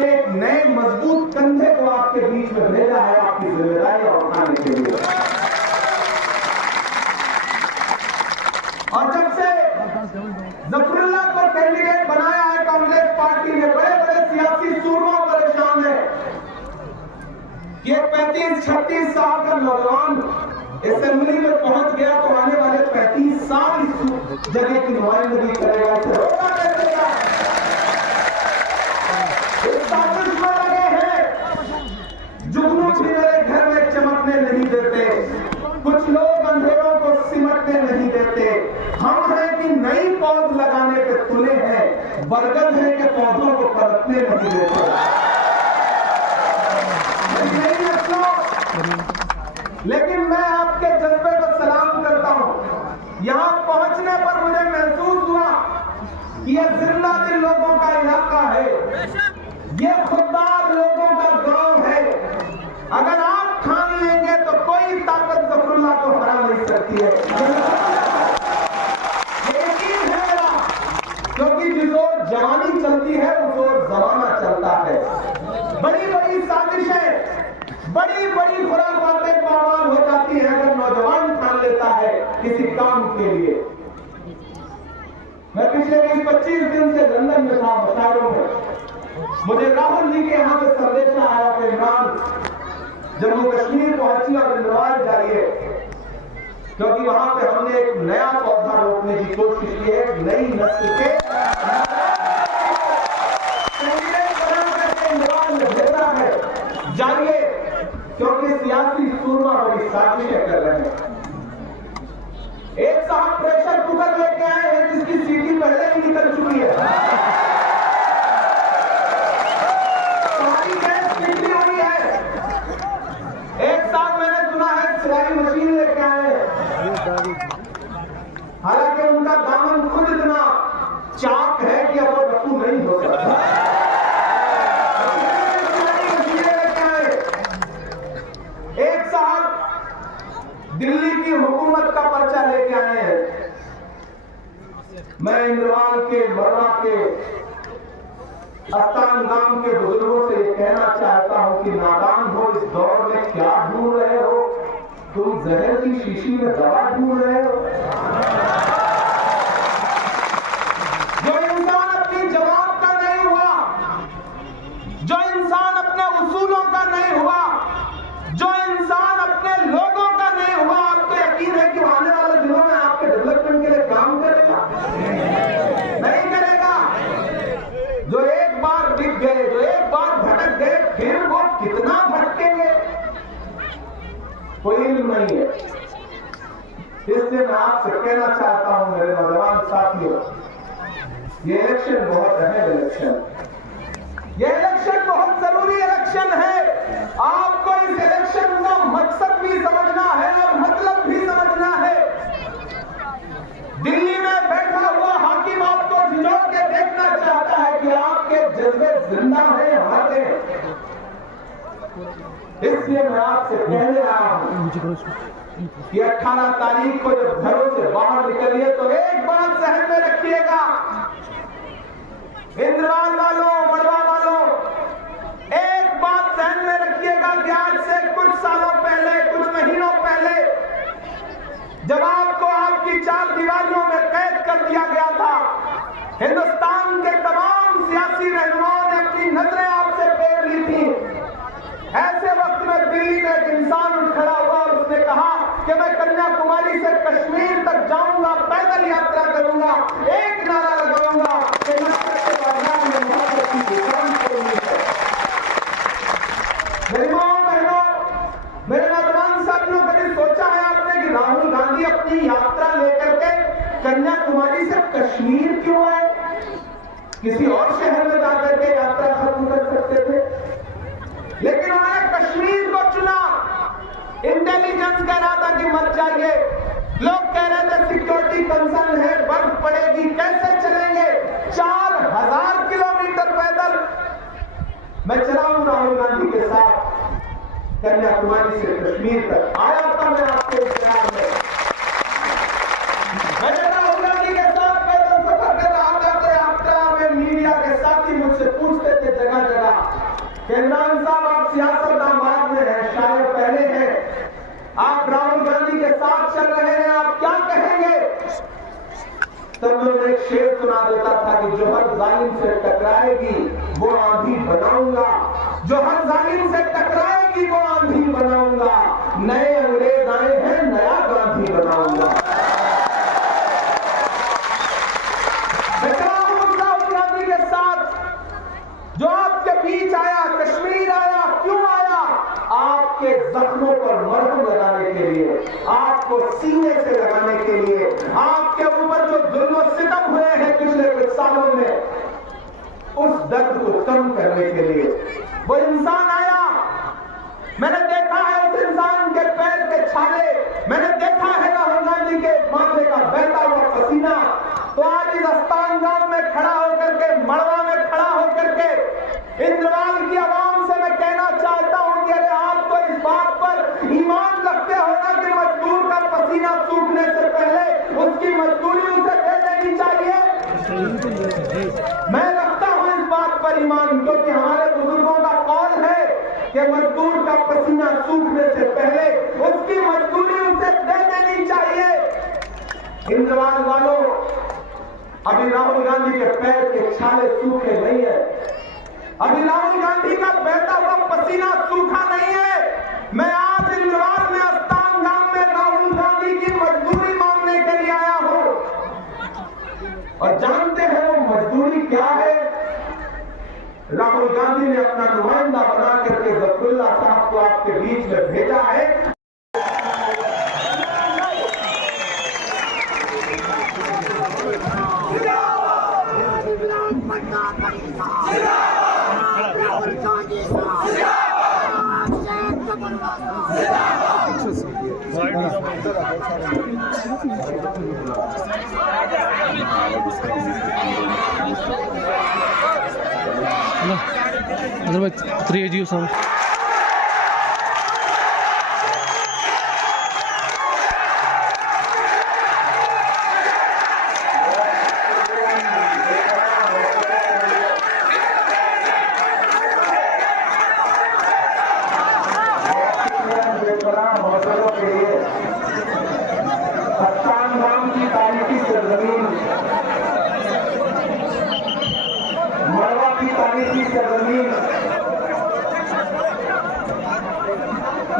हमने एक नए मजबूत कंधे को आपके बीच में भेजा है आपकी जिम्मेदारी उठाने के लिए। और जब से जफरुल्लाह को कैंडिडेट बनाया है कांग्रेस पार्टी ने, बड़े बड़े सियासी सूरमा परेशान है कि 35-36 साल का नौजवान असेंबली में पहुंच गया तो आने वाले 35 साल इस जगह की नुमाइंदगी करेगा, इसे रोका कैसे जाए? इस साजिश में लगे हैं। जुगनू भी मेरे घर में चमकने नहीं देते, कुछ लोग अंधेरों को सिमटने नहीं देते। हम हैं कि नई पौध लगाने पे तुले हैं, बरगद है कि पौधों को पलटने नहीं देते। लेकिन मैं आपके जज्बे को सलाम करता हूं। यहां पहुंचने पर मुझे महसूस हुआ कि यह जिंदा दिल लोगों का इलाका है, यह खुददार लोगों का गांव है। अगर आप ठान लेंगे तो कोई ताकत जफरुल्लाह को हरा नहीं सकती है, यकीन है मेरा। क्योंकि जिस ओर जवानी चलती है उस ओर जमाना चलता है। बड़ी बड़ी साजिशें, बड़ी बड़ी खुराफातें पामाल हो जाती है अगर नौजवान ठान लेता है किसी काम के लिए। मैं पिछले 20-25 दिन से लंदन में था, मशायरों में। मुझे राहुल जी के यहां से संदेश आया कि इमरान जम्मू कश्मीर पहुंची और इंदवार जाइए, क्योंकि वहां पे हमने एक नया पौधा रोपने की कोशिश की है, नई नस्ल के इंदवार में भेजा है, जाइए, क्योंकि सियासी सूरमा बड़ी साजिशें कर रहे हैं। एक साहब प्रेशर कुकर लेके आए हैं जिसकी सीटी पहले ही निकल चुकी है, सारी गैस निकली हुई है। एक साहब मैंने सुना है सिलाई मशीन लेके आए हैं, हालांकि उनका दामन खुद इतना चाक है कि अब वो रफू नहीं हो सकता। दिल्ली की हुकूमत का पर्चा लेके आए हैं। मैं इंद्रवाल के, बरवा के, अस्तान गांव के बुजुर्गों से कहना चाहता हूं कि नादान हो, इस दौर में क्या ढूंढ रहे हो? तुम जहर की शीशी में दवा ढूंढ रहे हो? जो इंसान अपनी जवाब का नहीं हुआ, जो इंसान अपने उसूलों का नहीं हुआ, जो इंसान अपने लोगों का नहीं हुआ, आपको यकीन है कि आने वाले दिनों में आपके डेवलपमेंट के लिए काम करेगा? नहीं करेगा। जो एक बार दिख गए, जो एक बार भटक गए, फिर वो कितना भटकेंगे कोई इल्म नहीं है। इसलिए मैं आपसे कहना चाहता हूं मेरे नौजवान साथियों, ये इलेक्शन बहुत अहम इलेक्शन, ये इलेक्शन बहुत जरूरी इलेक्शन है। आपको इस इलेक्शन का मकसद भी समझना है और मतलब भी समझना है। दिल्ली में बैठा हुआ हाकिम आपको झिझोड़ के देखना चाहता है कि आपके जज्बे जिंदा हैं, हारे। इसलिए मैं आपसे कह रहा हूं कि 18 तारीख को जब घरों से बाहर निकलिए तो एक बात जहन में रखिएगा, इंद्रवाल वालों, बड़वा वालों, एक बात ध्यान में रखिएगा कि आज से कुछ सालों पहले, कुछ महीनों पहले जब आपको आपकी 4 दीवारियों में कैद कर दिया गया था, हिंदुस्तान के तमाम सियासी रहनुमाओं ने अपनी नजरें आपसे फेर ली थी। ऐसे वक्त में दिल्ली में एक इंसान उठ खड़ा हुआ और उसने कहा कि मैं कन्याकुमारी से कश्मीर तक जाऊंगा, पैदल यात्रा करूंगा, एक नारा लगाऊंगा कि नफरत के बाजार में मोहब्बत की दुकान खोलनी है। मेरी मां, बहनों, मेरे नौजवान साथियों, कभी सोचा है आपने कि राहुल गांधी अपनी यात्रा लेकर के कन्याकुमारी से कश्मीर क्यों आए? किसी और शहर में जाकर के यात्रा खत्म कर सकते थे, लेकिन उन्होंने कश्मीर को चुना। इंटेलिजेंस कह रहा था कि मत जाइए, लोग कह रहे थे सिक्योरिटी कंसर्न है, बर्फ पड़ेगी, कैसे चलेंगे 4000 किलोमीटर पैदल। मैं चला हूं राहुल गांधी के साथ कन्याकुमारी से कश्मीर तक, आया था मैं आपके इंतजार में। मैंने राहुल गांधी के साथ पैदल सफर कर रहा था, यात्रा में मीडिया के साथी मुझसे पूछते थे जगह जगह कि इमरान साहब आप सियासतदान में हैं, शायद पहले हैं, आप राहुल गांधी के साथ चल रहे हैं, आप क्या कहेंगे? तब मैं एक शेर सुना देता था कि जो हर जालिम से टकराएगी वो आंधी बनाऊंगा, जो हर जालिम से टकराएगी वो आंधी बनाऊंगा, नए अंग्रेज आए हैं नया गांधी बनाऊंगा। राहुल गांधी के साथ जो आपके बीच आया, कश्मीर आया, क्यों आया? आपके जख्मों पर मरहम लगाने के लिए, आपको सीने से लगाने के लिए, आपके ऊपर जो जुल्म सितम हुए हैं पिछले कुछ सालों में, उस दर्द को कम करने के लिए वो इंसान आया। मैंने देखा है उस इंसान के पैर के छाले, मैंने देखा है राहुल गांधी के माथे का बहता हुआ पसीना। तो आज इस अस्तान गांव में खड़ा होकर के, मड़वा में खड़ा होकर के इंद्रवाल की आवाम से मैं कहना चाहता हूं कि अरे आप तो इस बात पर ईमान रखते हो ना कि मजदूर का पसीना सूखने से पहले उसकी मजदूरी उसे दे देनी चाहिए। मैं रखता हूं इस बात पर ईमान, क्योंकि हमारे बुजुर्गों का कौल है कि मजदूर का पसीना सूखने से पहले उसकी मजदूरी उसे दे देनी चाहिए। इंद्रवाल वालों, अभी राहुल गांधी के पैर के छाले सूखे नहीं है, अभी राहुल गांधी का बहता हुआ पसीना सूखा नहीं है। मैं आज इंद्रवाल में, अस्तान गांव में राहुल गांधी की मजदूरी मांगने के लिए आया हूं। और जानते हैं वो मजदूरी क्या है? राहुल गांधी ने अपना नुमाइंदा बना करके जफरुल्ला साहब को आपके बीच में भेजा है। Otherwise, 3AG or something.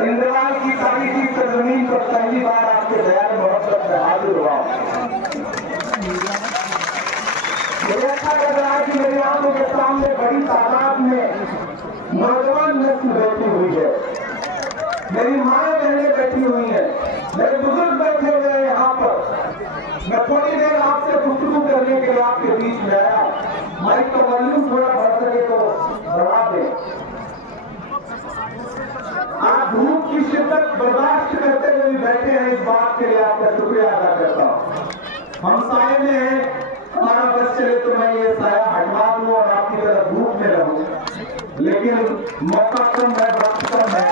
Indrawal की तारीखी सरजमीन पर पहली बार आपके दयाल मोहब्बत में हाजिर हुआ। मुझे अच्छा लग रहा है कि मेरी आंखों के सामने बड़ी तादाद में नौजवान नस्ल बैठी हुई है, मेरी माएँ बहनें बैठी हुई हैं, मेरे बुजुर्ग बैठे हुए हैं यहाँ पर। मैं थोड़ी देर आपसे गुफ्तगू करने के लिए आपके बीच में आया। माइक का वॉल्यूम थोड़ा बढ़ सके तो बढ़ा दें। आप धूप की शिद्दत बर्दाश्त करते हुए बैठे हैं, इस बात के लिए आपका शुक्रिया अदा करता हूं। हम साए में हैं, हमारा बस चले तो मैं ये साया हटवा दूं और आपकी तरफ धूप में रहूं, लेकिन मौका कम है, वक्त कम है।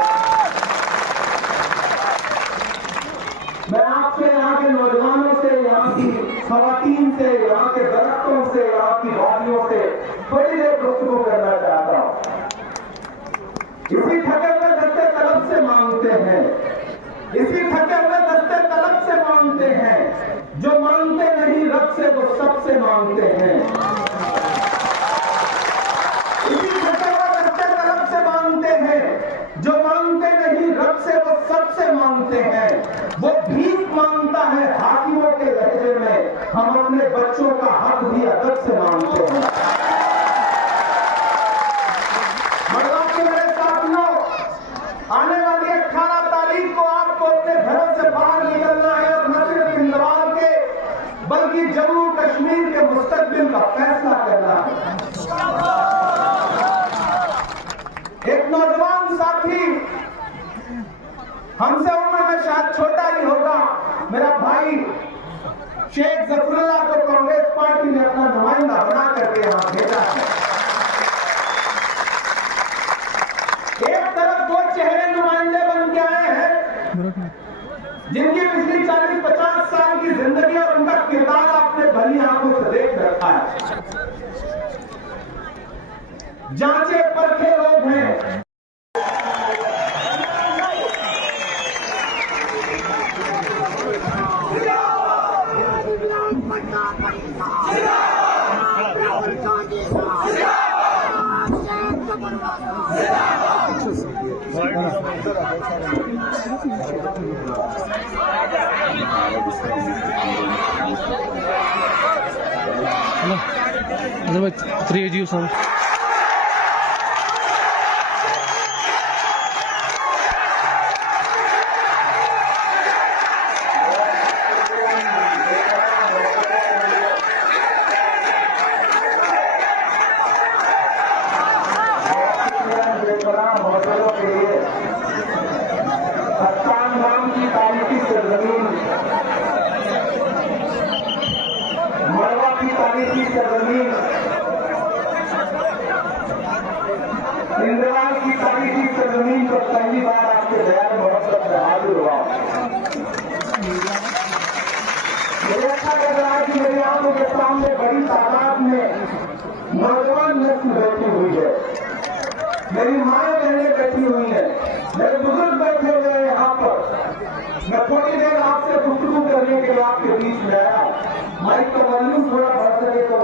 मैं आपसे, यहाँ के नौजवानों से, यहाँ की खवातीन से, यहाँ के दरख्तों से, यहाँ की वादियों से थोड़ी देर गुफ्तगू करना चाहता हूं। इसी थके हुए दस्ते तलब से मांगते हैं, इसी थके हुए दस्ते तलब से मांगते हैं, जो मांगते नहीं रब से वो सबसे मांगते हैं। इसी थके हुए दस्ते तलब से मांगते हैं, जो मांगते नहीं रब से वो सबसे मांगते हैं। वो भीख मांगता है हाकिमों के लहजे में, हम अपने बच्चों का हक भी अदब से मांगते हैं। आने वाली 18 तारीख को आपको अपने घरों से बाहर निकलना है और न सिर्फ इंद्रवाल के बल्कि जम्मू कश्मीर के मुस्तकबिल का फैसला करना है। एक नौजवान साथी, हमसे उम्र में शायद छोटा ही होगा, मेरा भाई शेख जफरुल्ला को कांग्रेस पार्टी ने अपना नुमाइंदा बना करके यहां भेजा है। एक तरफ वो चेहरे नुमाइंदे बन के आए हैं जिनकी पिछली 40-50 साल की जिंदगी और उनका किरदार आपने भली आंखों से देख रखा है। जांचे परखे लोग हैं। Давай 3 сам. मरवा की तारीखी सरजमीन, इंदिरा की तारीखी सरजमीन पर पहली बार आपके बयान मोहब्बत में हाजिर हुआ। मुझे अच्छा लग रहा है कि मेरी आंखों के सामने बड़ी तादाद में नौजवान नस्ल बैठी हुई है, मेरी माएँ बहनें बैठी हुई हैं, मेरे बुजुर्ग बैठे हुए हैं यहाँ पर। मैं थोड़ी देर आपसे गुफ्तगू करने के लिए आपके बीच में आया। माइक का वॉल्यूम थोड़ा बढ़ सके तो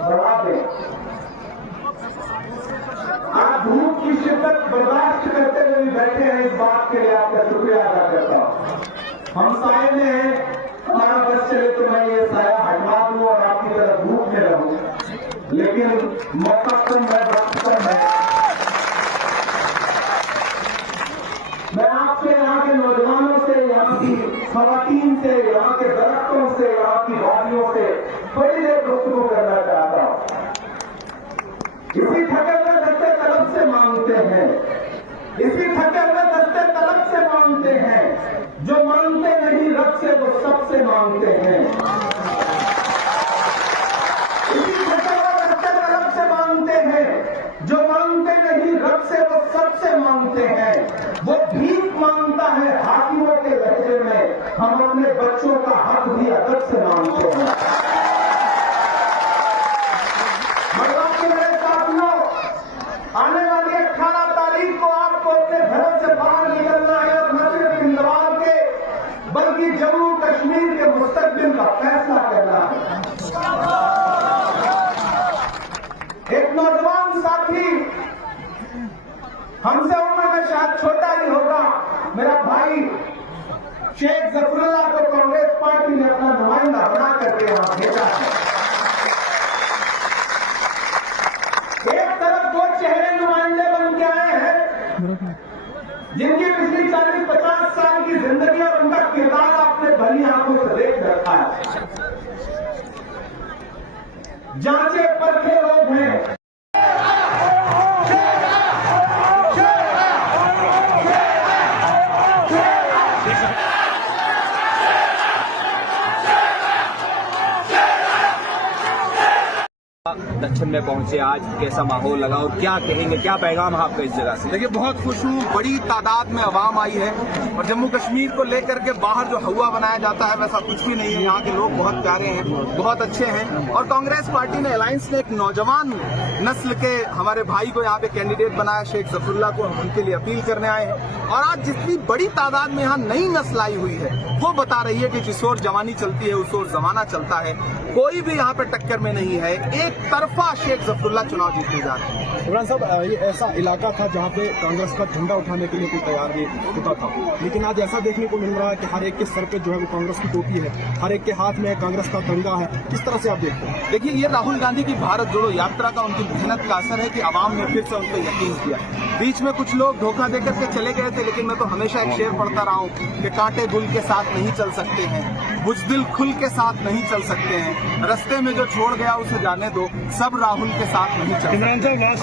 बढ़ा दें। आप धूप की शिद्दत बर्दाश्त करते हुए भी बैठे हैं, इस बात के लिए आपका शुक्रिया अदा करता हूं। हम साए में हैं, हमारा बस चले तो मैं ये साया हटवा दूं और आपकी तरफ धूप में रहूं, लेकिन मौका कम है, वक्त कम है। मैं आपसे, यहाँ के नौजवानों से, यहाँ की खवातीन से, यहाँ के दरख्तों से, यहाँ की वादियों से थोड़ी देर गुफ्तगू करना चाहता हूँ। इसी थके हुए दस्ते तलब से मांगते हैं, इसी थके हुए दस्ते तलब से मांगते हैं, जो मांगते नहीं रब से वो सबसे मांगते हैं। इसी थके हुए दस्ते तलब से मांगते हैं, जो मांगते नहीं रब से वो सबसे मांगते हैं। वो भीख मांगता है हाकिमों के लहजे में, हम अपने बच्चों का हक भी अदब से मांगते हैं। मरवा के मेरे साथियों, आने वाली 18 तारीख को आपको अपने घरों से बाहर निकलना है और न सिर्फ इंदवार के बल्कि जम्मू कश्मीर के मुस्तकबिल का फैसला करना है। एक नौजवान साथी, हमसे उम्र में शायद छोटा ही होगा, मेरा भाई शेख जफरुल्लाह को कांग्रेस पार्टी ने अपना नुमाइंदा बना करके वहां भेजा है। एक तरफ दो चेहरे नुमाइंदे बन के आए हैं, जिनकी पिछली 40-50 साल की जिंदगी और उनका किरदार आपने भली आंखों से देख रखा है। जांचे परखे लोग हैं। दक्षिण में पहुंचे, आज कैसा माहौल लगा और क्या कहेंगे, क्या पैगाम है आपका इस जगह से? देखिए, बहुत खुश हूँ, बड़ी तादाद में आवाम आई है और जम्मू कश्मीर को लेकर के बाहर जो हवा बनाया जाता है वैसा कुछ भी नहीं है। यहाँ के लोग बहुत प्यारे हैं, बहुत अच्छे हैं और कांग्रेस पार्टी ने, अलायंस ने एक नौजवान नस्ल के हमारे भाई को यहाँ पे कैंडिडेट बनाया, शेख जफरुल्लाह को। हम उनके लिए अपील करने आए हैं और आज जितनी बड़ी तादाद में यहाँ नई नस्ल आई हुई है वो बता रही है कि जिस ओर जवानी चलती है उस ओर जमाना चलता है। कोई भी यहाँ पे टक्कर में नहीं है, एक तरफा शेख जफरुल्लाह चुनाव जीतने जा रहे हैं। इमरान साहब, ये ऐसा इलाका था जहाँ पे कांग्रेस का झंडा उठाने के लिए कोई तैयार नहीं होता था, लेकिन आज ऐसा देखने को मिल रहा है कि हर एक के सर पे जो है वो कांग्रेस की टोपी है, हर एक के हाथ में कांग्रेस का तिरंगा है। किस तरह से आप देखते हैं? देखिए, ये राहुल गांधी की भारत जोड़ो यात्रा का, उनकी मेहनत का असर है कि आवाम ने फिर से उन पर यकीन किया। बीच में कुछ लोग धोखा देकर के चले गए थे, लेकिन मैं तो हमेशा एक शेर पढ़ता रहा हूँ कि कांटे गुल के साथ नहीं चल सकते हैं, बुज़दिल खुल के साथ नहीं चल सकते हैं, रस्ते में जो छोड़ गया उसे जाने दो, सब राहुल के साथ नहीं चल सकते।